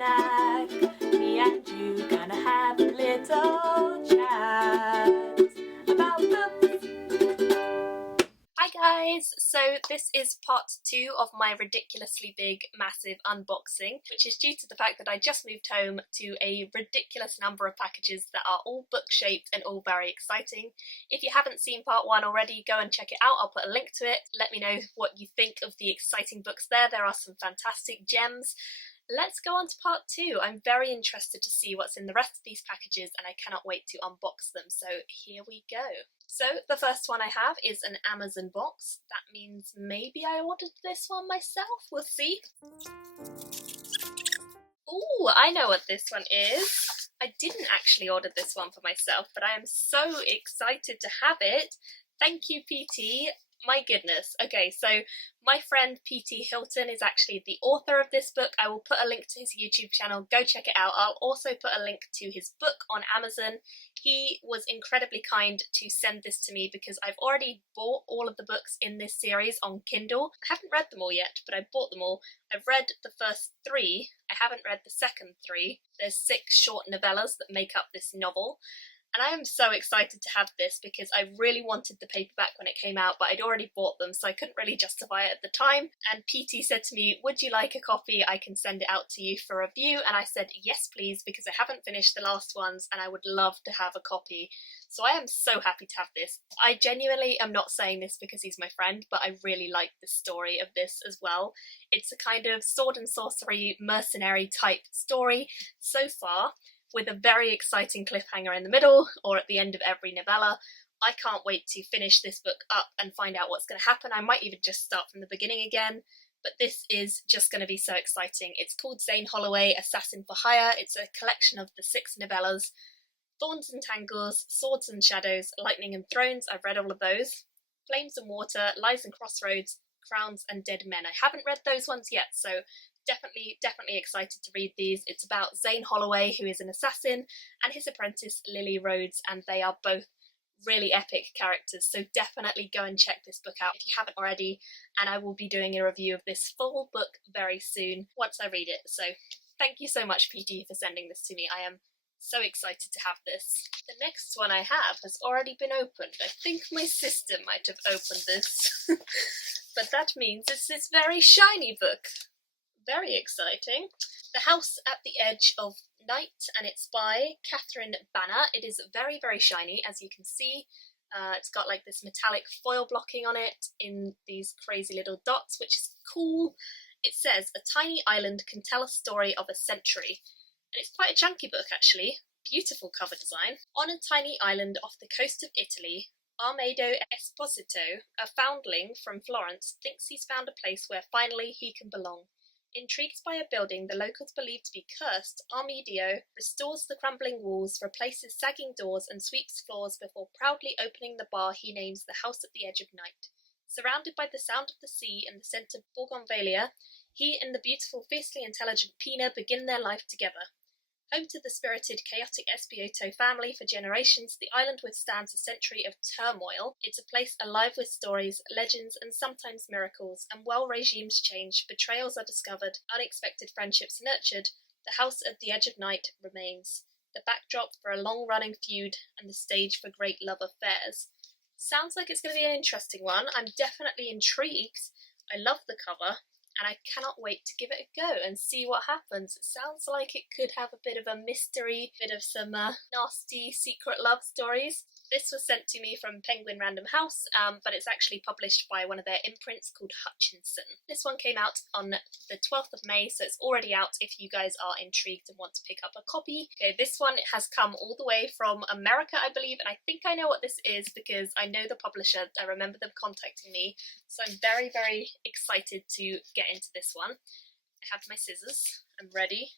snack. Me and you gonna have a little chat about books. Hi guys! So this is part 2 of my ridiculously big, massive unboxing, which is due to the fact that I just moved home to a ridiculous number of packages that are all book-shaped and all very exciting. If you haven't seen part 1 already, go and check it out. I'll put a link to it. Let me know what you think of the exciting books there. There are some fantastic gems. Let's go on to part 2. I'm very interested to see what's in the rest of these packages and I cannot wait to unbox them, so here we go. So the first one I have is an Amazon box. That means maybe I ordered this one myself, we'll see. Ooh, I know what this one is. I didn't actually order this one for myself, but I am so excited to have it. Thank you, PT. My goodness. Okay, so my friend PT Hilton is actually the author of this book. I will put a link to his YouTube channel. Go check it out. I'll also put a link to his book on Amazon. He was incredibly kind to send this to me because I've already bought all of the books in this series on Kindle. I haven't read them all yet, but I bought them all. I've read the first 3. I haven't read the second 3. There's 6 short novellas that make up this novel. And I am so excited to have this because I really wanted the paperback when it came out, but I'd already bought them, so I couldn't really justify it at the time. And PT said to me, would you like a copy? I can send it out to you for review. And I said, yes, please, because I haven't finished the last ones and I would love to have a copy. So I am so happy to have this. I genuinely am not saying this because he's my friend, but I really like the story of this as well. It's a kind of sword and sorcery, mercenary type story so far, with a very exciting cliffhanger in the middle or at the end of every novella. I can't wait to finish this book up and find out what's going to happen. I might even just start from the beginning again, but this is just going to be so exciting. It's called Zane Holloway, Assassin for Hire. It's a collection of the 6 novellas. Thorns and Tangles, Swords and Shadows, Lightning and Thrones, I've read all of those. Flames and Water, Lies and Crossroads, Crowns and Dead Men. I haven't read those ones yet, so definitely excited to read these. It's about Zane Holloway, who is an assassin, and his apprentice Lily Rhodes, and they are both really epic characters, so definitely go and check this book out if you haven't already, and I will be doing a review of this full book very soon once I read it. So thank you so much, PT, for sending this to me. I am so excited to have this. The next one I have has already been opened. I think my sister might have opened this, but that means it's this very shiny book. Very exciting. The House at the Edge of Night, and it's by Catherine Banner. It is very shiny, as you can see. It's got like this metallic foil blocking on it in these crazy little dots, which is cool. It says, a tiny island can tell a story of a century. And it's quite a chunky book, actually. Beautiful cover design. On a tiny island off the coast of Italy, Armando Esposito, a foundling from Florence, thinks he's found a place where finally he can belong. Intrigued by a building the locals believe to be cursed, Armedio restores the crumbling walls, replaces sagging doors and sweeps floors before proudly opening the bar he names the House at the Edge of Night. Surrounded by the sound of the sea and the scent of bougainvillea, he and the beautiful, fiercely intelligent Pina begin their life together. Home to the spirited, chaotic Esposito family for generations, the island withstands a century of turmoil. It's a place alive with stories, legends, and sometimes miracles, and while regimes change, betrayals are discovered, unexpected friendships nurtured, the House at the Edge of Night remains, the backdrop for a long-running feud and the stage for great love affairs. Sounds like it's going to be an interesting one. I'm definitely intrigued. I love the cover, and I cannot wait to give it a go and see what happens. It sounds like it could have a bit of a mystery, bit of some nasty secret love stories. This was sent to me from Penguin Random House, but it's actually published by one of their imprints called Hutchinson. This one came out on the 12th of May, so it's already out if you guys are intrigued and want to pick up a copy. Okay, this one has come all the way from America, I believe, and I think I know what this is because I know the publisher. I remember them contacting me, so I'm very excited to get into this one. I have my scissors. I'm ready.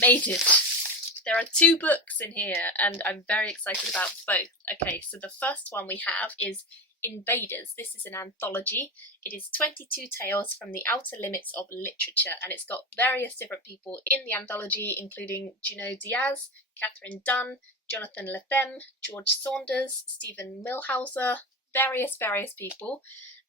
Made it! There are 2 books in here and I'm very excited about both. Okay, so the first one we have is Invaders. This is an anthology. It is 22 tales from the outer limits of literature, and it's got various different people in the anthology, including Junot Diaz, Catherine Dunn, Jonathan Lethem, George Saunders, Stephen Milhauser, various people,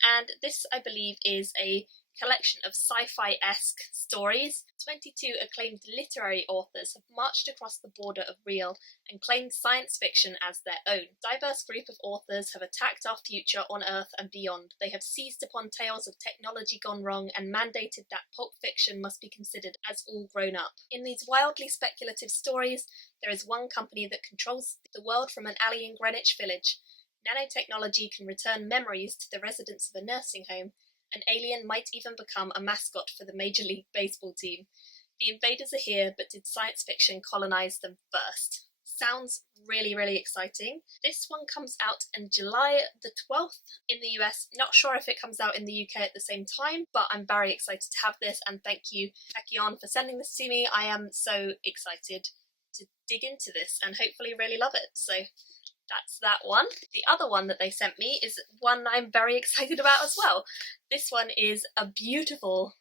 and this, I believe, is a collection of sci-fi-esque stories. 22 acclaimed literary authors have marched across the border of real and claimed science fiction as their own. A diverse group of authors have attacked our future on Earth and beyond. They have seized upon tales of technology gone wrong and mandated that pulp fiction must be considered as all grown up. In these wildly speculative stories, there is one company that controls the world from an alley in Greenwich Village. Nanotechnology can return memories to the residents of a nursing home. An alien might even become a mascot for the Major League Baseball team. The invaders are here, but did science fiction colonize them first? Sounds really, really exciting. This one comes out on July the 12th in the US. Not sure if it comes out in the UK at the same time, but I'm very excited to have this, and thank you, Tachyon, for sending this to me. I am so excited to dig into this and hopefully really love it. So that's that one. The other one that they sent me is one I'm very excited about as well. This one is a beautiful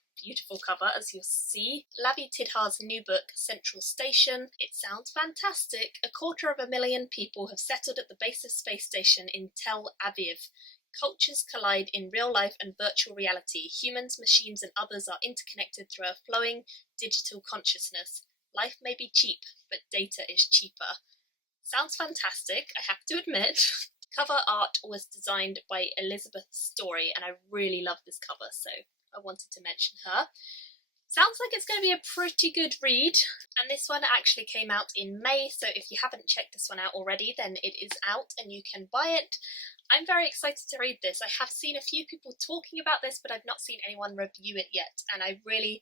cover, as you'll see. Lavi Tidhar's new book, Central Station. It sounds fantastic. 250,000 people have settled at the base of space station in Tel Aviv. Cultures collide in real life and virtual reality. Humans, machines, and others are interconnected through a flowing digital consciousness. Life may be cheap, but data is cheaper. Sounds fantastic, I have to admit. Cover art was designed by Elizabeth Story, and I really love this cover, so I wanted to mention her. Sounds like it's going to be a pretty good read, and this one actually came out in May, so if you haven't checked this one out already, then it is out and you can buy it. I'm very excited to read this. I have seen a few people talking about this, but I've not seen anyone review it yet, and I really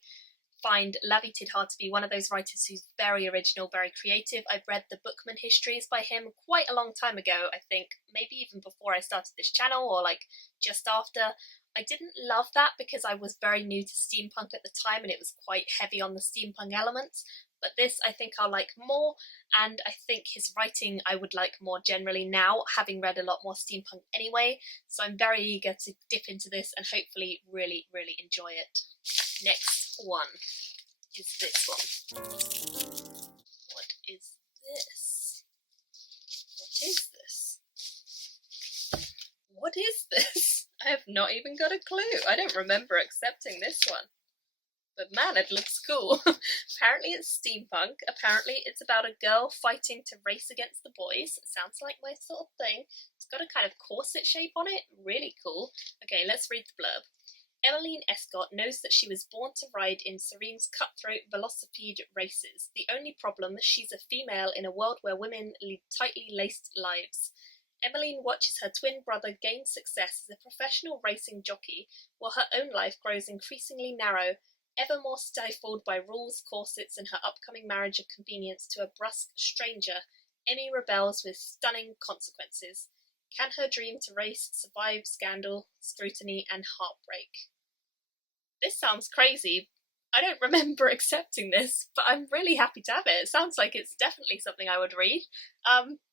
find Lavi Tidhar to be one of those writers who's very original, very creative. I've read the Bookman histories by him quite a long time ago, I think, maybe even before I started this channel, or like just after. I didn't love that because I was very new to steampunk at the time and it was quite heavy on the steampunk elements, but this I think I'll like more, and I think his writing I would like more generally now, having read a lot more steampunk anyway, so I'm very eager to dip into this and hopefully really, really enjoy it. Next one is this one. What is this? What is this? What is this? I have not even got a clue. I don't remember accepting this one. But man, it looks cool. Apparently it's steampunk. Apparently it's about a girl fighting to race against the boys. It sounds like my sort of thing. It's got a kind of corset shape on it. Really cool. Okay, let's read the blurb. Emmeline Escott knows that she was born to ride in Serene's cutthroat velocipede races. The only problem, she's a female in a world where women lead tightly laced lives. Emmeline watches her twin brother gain success as a professional racing jockey, while her own life grows increasingly narrow, ever more stifled by rules, corsets, and her upcoming marriage of convenience to a brusque stranger. Emmy rebels with stunning consequences. Can her dream to race survive scandal, scrutiny, and heartbreak? This sounds crazy. I don't remember accepting this, but I'm really happy to have it. It sounds like it's definitely something I would read.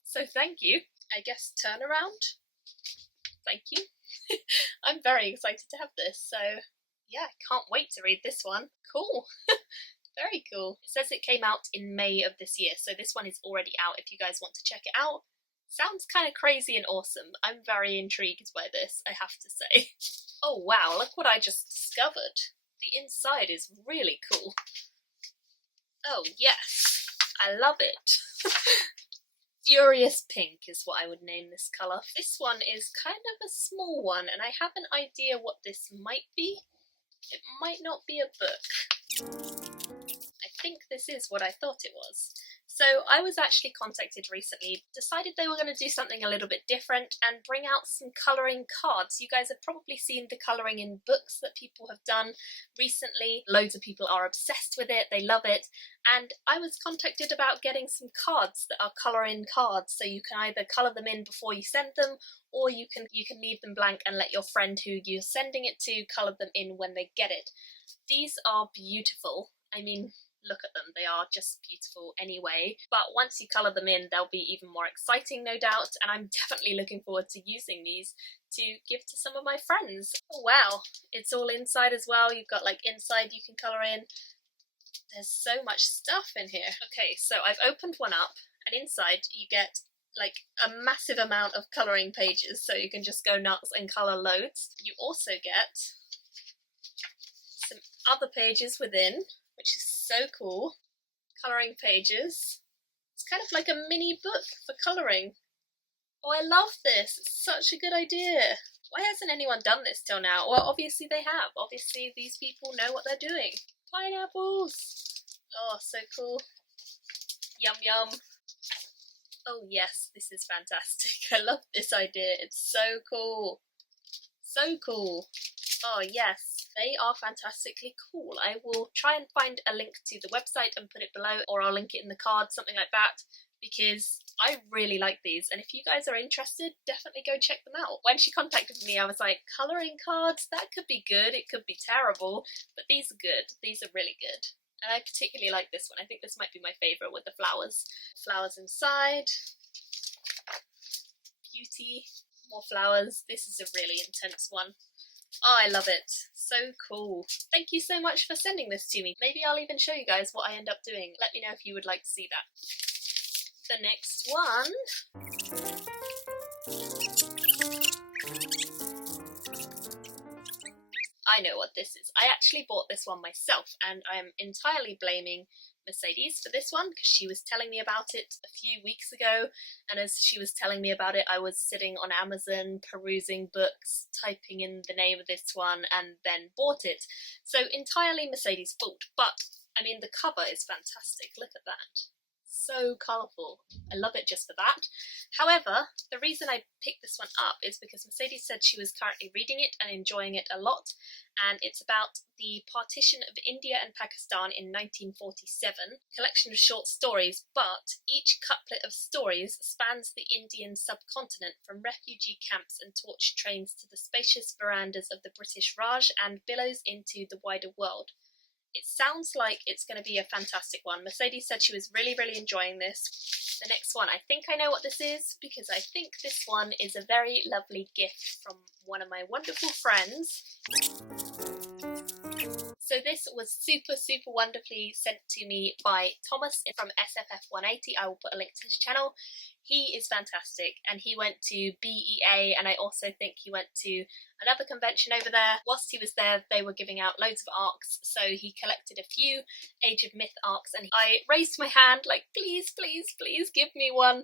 So thank you. I guess turnaround. Thank you. I'm very excited to have this, so yeah, I can't wait to read this one. Cool. Very cool. It says it came out in May of this year, so this one is already out if you guys want to check it out. Sounds kind of crazy and awesome. I'm very intrigued by this, I have to say. Oh wow, look what I just discovered. The inside is really cool. Oh yes, I love it. Furious Pink is what I would name this colour. This one is kind of a small one, and I have an idea what this might be. It might not be a book. I think this is what I thought it was. So I was actually contacted recently, decided they were going to do something a little bit different and bring out some colouring cards. You guys have probably seen the colouring in books that people have done recently. Loads of people are obsessed with it, they love it, and I was contacted about getting some cards that are colour-in cards, so you can either colour them in before you send them, or you can leave them blank and let your friend who you're sending it to colour them in when they get it. These are beautiful. I mean, look at them, they are just beautiful anyway, but once you colour them in they'll be even more exciting, no doubt, and I'm definitely looking forward to using these to give to some of my friends. Oh wow, it's all inside as well. You've got like inside you can colour in. There's so much stuff in here. Okay, so I've opened one up, and inside you get like a massive amount of colouring pages, so you can just go nuts and colour loads. You also get some other pages within, which is so cool. Colouring pages. It's kind of like a mini book for colouring. Oh, I love this. It's such a good idea. Why hasn't anyone done this till now? Well, obviously they have. Obviously these people know what they're doing. Pineapples! Oh, so cool. Yum yum. Oh yes, this is fantastic. I love this idea. It's so cool. So cool. Oh yes, they are fantastically cool. I will try and find a link to the website and put it below, or I'll link it in the card, something like that, because I really like these, and if you guys are interested, definitely go check them out. When she contacted me, I was like, colouring cards, that could be good, it could be terrible, but these are good. These are really good. And I particularly like this one. I think this might be my favourite with the flowers. Flowers inside. Beauty. More flowers. This is a really intense one. Oh, I love it. So cool. Thank you so much for sending this to me. Maybe I'll even show you guys what I end up doing. Let me know if you would like to see that. The next one I know what this is. I actually bought this one myself, and I'm entirely blaming Mercedes for this one because she was telling me about it a few weeks ago, and as she was telling me about it, I was sitting on Amazon perusing books, typing in the name of this one, and then bought it. So entirely Mercedes' fault, but I mean the cover is fantastic. Look at that. So colourful. I love it just for that. However, the reason I picked this one up is because Mercedes said she was currently reading it and enjoying it a lot, and it's about the partition of India and Pakistan in 1947, collection of short stories, but each couplet of stories spans the Indian subcontinent from refugee camps and torch trains to the spacious verandas of the British Raj and billows into the wider world. It sounds like it's going to be a fantastic one. Mercedes said she was really, really enjoying this. The next one, I think I know what this is, because I think this one is a very lovely gift from one of my wonderful friends. So this was super, super wonderfully sent to me by Thomas from SFF180. I will put a link to his channel. He is fantastic, and he went to BEA, and I also think he went to another convention over there. Whilst he was there, they were giving out loads of ARCs, so he collected a few Age of Myth ARCs, and I raised my hand like, please, please, please give me one,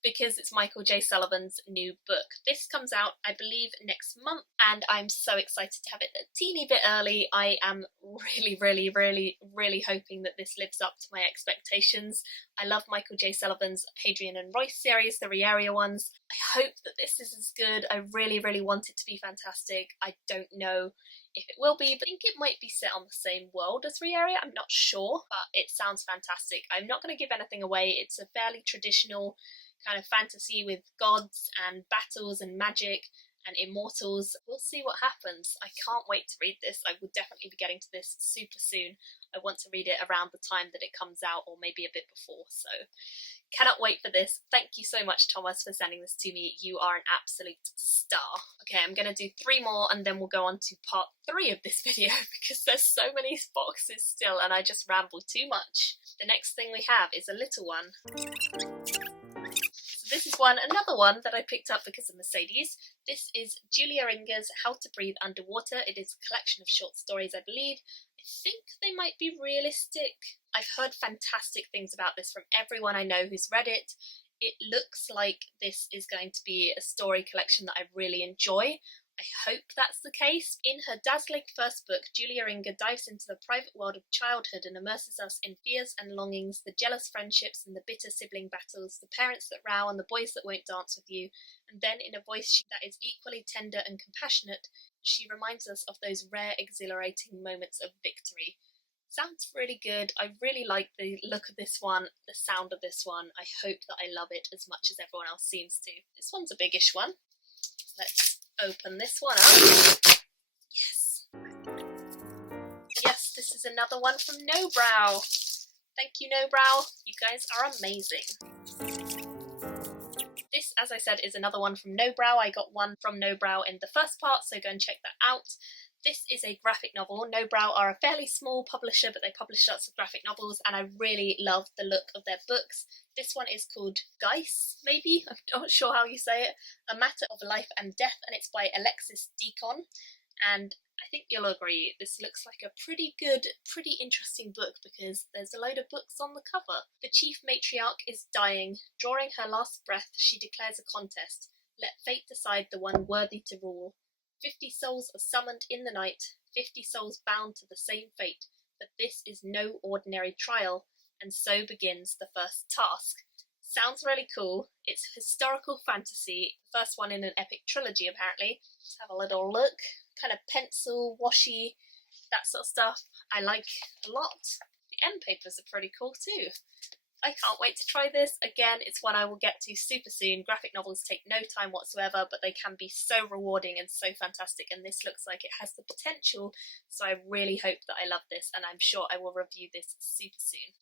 because it's Michael J. Sullivan's new book. This comes out, I believe, next month, and I'm so excited to have it a teeny bit early. I am really, really, really, really hoping that this lives up to my expectations. I love Michael J. Sullivan's Hadrian and Royce series, the Riaria ones. I hope that this is as good. I really, really want it to be fantastic. I don't know if it will be, but I think it might be set on the same world as Riaria. I'm not sure, but it sounds fantastic. I'm not going to give anything away. It's a fairly traditional kind of fantasy with gods and battles and magic and immortals. We'll see what happens. I can't wait to read this. I will definitely be getting to this super soon. I want to read it around the time that it comes out, or maybe a bit before, so cannot wait for this. Thank you so much, Thomas, for sending this to me. You are an absolute star. Okay, I'm going to do 3 more and then we'll go on to part 3 of this video because there's so many boxes still and I just ramble too much. The next thing we have is a little one. This is another one that I picked up because of Mercedes. This is Julia Ringer's How to Breathe Underwater. It is a collection of short stories, I believe. I think they might be realistic. I've heard fantastic things about this from everyone I know who's read it. It looks like this is going to be a story collection that I really enjoy. I hope that's the case. In her dazzling first book, Julia Ringer dives into the private world of childhood and immerses us in fears and longings, the jealous friendships and the bitter sibling battles, the parents that row and the boys that won't dance with you. And then, in a voice that is equally tender and compassionate, she reminds us of those rare, exhilarating moments of victory. Sounds really good. I really like the look of this one, the sound of this one. I hope that I love it as much as everyone else seems to. This one's a biggish one. Let's open this one up. Yes. Yes, this is another one from No Brow. Thank you, No Brow. You guys are amazing. This, as I said, is another one from No Brow. I got one from No Brow in the first part, so go and check that out. This is a graphic novel. No Brow are a fairly small publisher, but they publish lots of graphic novels, and I really love the look of their books. This one is called Geis, maybe? I'm not sure how you say it. A Matter of Life and Death, and it's by Alexis Deacon. And I think you'll agree, this looks like a pretty good, pretty interesting book because there's a load of books on the cover. The chief matriarch is dying. Drawing her last breath, she declares a contest. Let fate decide the one worthy to rule. 50 souls are summoned in the night, 50 souls bound to the same fate, but this is no ordinary trial, and so begins the first task. Sounds really cool. It's historical fantasy, the first one in an epic trilogy apparently. Let's have a little look. Kind of pencil, washy, that sort of stuff I like a lot. The end papers are pretty cool too. I can't wait to try this. Again, it's one I will get to super soon. Graphic novels take no time whatsoever, but they can be so rewarding and so fantastic, and this looks like it has the potential, so I really hope that I love this, and I'm sure I will review this super soon.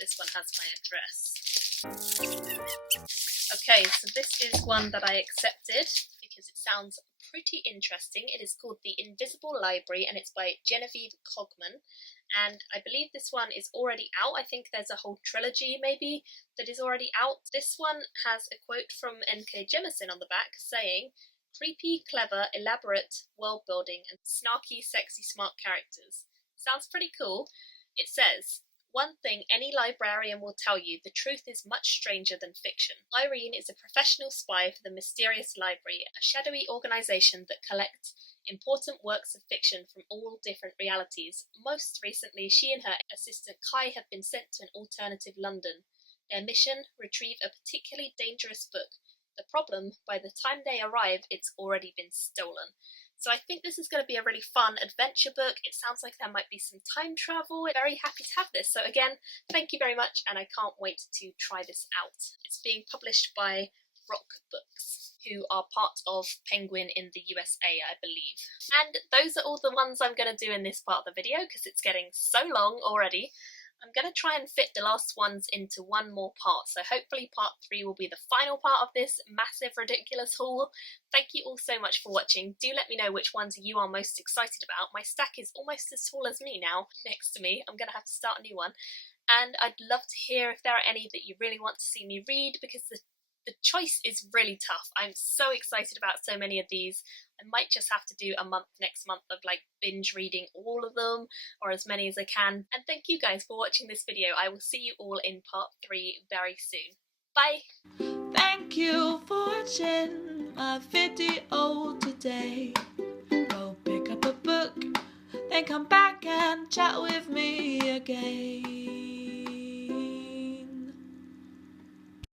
This one has my address. Okay, so this is one that I accepted because it sounds pretty interesting. It is called The Invisible Library, and it's by Genevieve Cogman. And I believe this one is already out. I think there's a whole trilogy maybe that is already out. This one has a quote from N.K. Jemisin on the back saying, "Creepy, clever, elaborate world building and snarky, sexy, smart characters." Sounds pretty cool. It says, "One thing any librarian will tell you, the truth is much stranger than fiction. Irene is a professional spy for the Mysterious Library, a shadowy organisation that collects important works of fiction from all different realities. Most recently, she and her assistant Kai have been sent to an alternative London. Their mission, retrieve a particularly dangerous book. The problem, by the time they arrive, it's already been stolen." So I think this is going to be a really fun adventure book. It sounds like there might be some time travel. I'm very happy to have this. So again, thank you very much, and I can't wait to try this out. It's being published by Rock Books, who are part of Penguin in the USA, I believe. And those are all the ones I'm going to do in this part of the video because it's getting so long already. I'm going to try and fit the last ones into one more part, so hopefully part 3 will be the final part of this massive, ridiculous haul. Thank you all so much for watching. Do let me know which ones you are most excited about. My stack is almost as tall as me now, next to me. I'm going to have to start a new one. And I'd love to hear if there are any that you really want to see me read, because the choice is really tough. I'm so excited about so many of these. I might just have to do a month next month of like binge reading all of them, or as many as I can. And thank you guys for watching this video. I will see you all in part 3 very soon. Bye! Thank you for watching my video today. Go pick up a book, then come back and chat with me again.